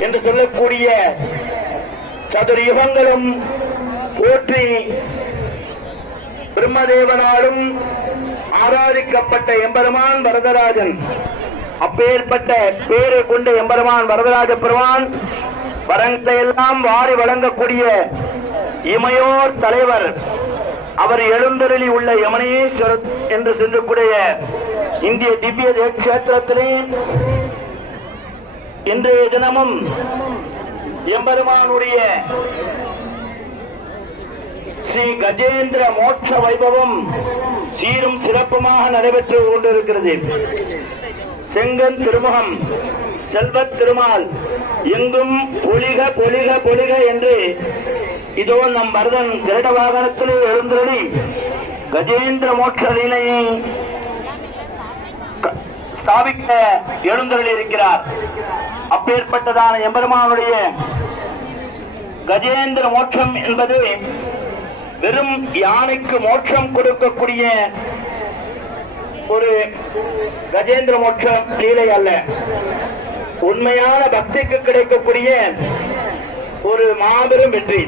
என்று சொல்லக்கூடிய சதுர யுகங்களும் போற்றி பிரம்மதேவனாலும் ஆராதிக்கப்பட்ட எம்பெருமான் வரதராஜன். அப்பேற்பட்ட பேரை கொண்ட எம்பெருமான் வரதராஜ பெருமான் வரங்களை எல்லாம் வாரி வழங்கக்கூடிய இமையோர் தலைவர் அவர் எழுந்தருளி உள்ள யமனேஸ்வரர் என்று சென்றக்கூடிய இந்திய திவ்ய கஷேத்திரத்திலே இன்றைய தினமும் எம்பெருமானுடைய ஸ்ரீ கஜேந்திர மோட்ச வைபவம் சீரும் சிறப்புமாக நடைபெற்று கொண்டிருக்கிறது. செங்கன் திருமுகம் செல்வத் திருமால் எங்கும் பொலிக பொலிக பொலிக என்று இதோ நம் பரதன் கிரட வாகனத்தில் எழுந்தருளி கஜேந்திர மோட்ச லீலையை ஸ்தாபிக்க எழுந்தருளி இருக்கிறார். அப்பேற்பட்டதான எம்பெருமானுடைய கஜேந்திர மோட்சம் என்பது வெறும் யானைக்கு மோட்சம் கொடுக்கக்கூடிய ஒரு கஜேந்திர மோட்சம் லீலை அல்ல. உண்மையான பக்திக்கு கிடைக்கக்கூடிய ஒரு மாபெரும் வெற்றி.